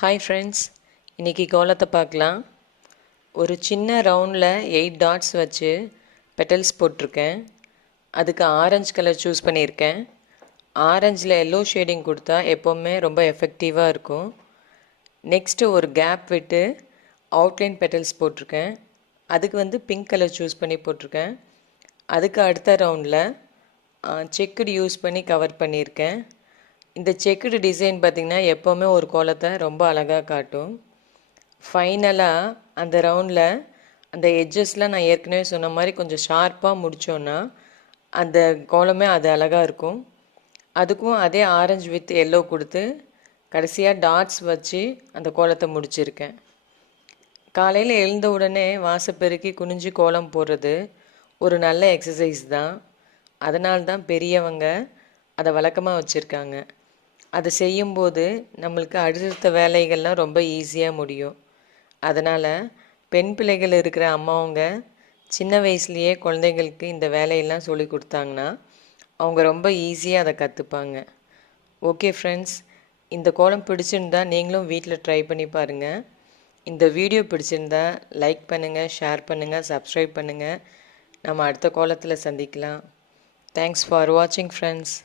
Hi friends, இன்றைக்கி கோலத்தை பார்க்கலாம். ஒரு சின்ன ரவுண்டில் 8 டாட்ஸ் வச்சு பெட்டல்ஸ் போட்டிருக்கேன். அதுக்கு ஆரஞ்சு கலர் சூஸ் பண்ணியிருக்கேன். ஆரஞ்சில் எல்லோ ஷேடிங் கொடுத்தா எப்போவுமே ரொம்ப எஃபெக்டிவாக இருக்கும். நெக்ஸ்ட்டு ஒரு கேப் விட்டு அவுட்லைன் பெட்டல்ஸ் போட்டிருக்கேன். அதுக்கு பிங்க் கலர் சூஸ் பண்ணி போட்டிருக்கேன். அதுக்கு அடுத்த ரவுண்டில் செக்குடு யூஸ் பண்ணி கவர் பண்ணியிருக்கேன். இந்த செக்குடு டிசைன் பார்த்திங்கன்னா எப்போவுமே ஒரு கோலத்தை ரொம்ப அழகாக காட்டும். ஃபைனலாக அந்த ரவுண்டில் அந்த எட்ஜஸ்லாம் நான் ஏற்கனவே சொன்ன மாதிரி கொஞ்சம் ஷார்ப்பாக முடித்தோன்னா அந்த கோலமே அது அழகாக இருக்கும். அதுக்கும் அதே ஆரஞ்சு வித் எல்லோ கொடுத்து கடைசியாக டாட்ஸ் வச்சு அந்த கோலத்தை முடிச்சிருக்கேன். காலையில் எழுந்த உடனே வாசப்பெருக்கி குனிஞ்சு கோலம் போடுறது ஒரு நல்ல எக்ஸசைஸ் தான். அதனால்தான் பெரியவங்க அதை வழக்கமாக வச்சுருக்காங்க. அதை செய்யும்போது நம்மளுக்கு அடுத்த வேலைகள்லாம் ரொம்ப ஈஸியாக முடியும். அதனால் பெண் பிள்ளைகள் இருக்கிற அம்மாவங்க சின்ன வயசுலேயே குழந்தைங்களுக்கு இந்த வேலையெல்லாம் சொல்லி கொடுத்தாங்கன்னா அவங்க ரொம்ப ஈஸியாக அதை கற்றுப்பாங்க. ஓகே ஃப்ரெண்ட்ஸ், இந்த கோலம் பிடிச்சிருந்தா நீங்களும் வீட்டில் ட்ரை பண்ணி பாருங்கள். இந்த வீடியோ பிடிச்சிருந்தா லைக் பண்ணுங்கள், ஷேர் பண்ணுங்கள், சப்ஸ்கிரைப் பண்ணுங்கள். நம்ம அடுத்த கோலத்தில் சந்திக்கலாம். தேங்க்ஸ் ஃபார் வாட்சிங் ஃப்ரெண்ட்ஸ்.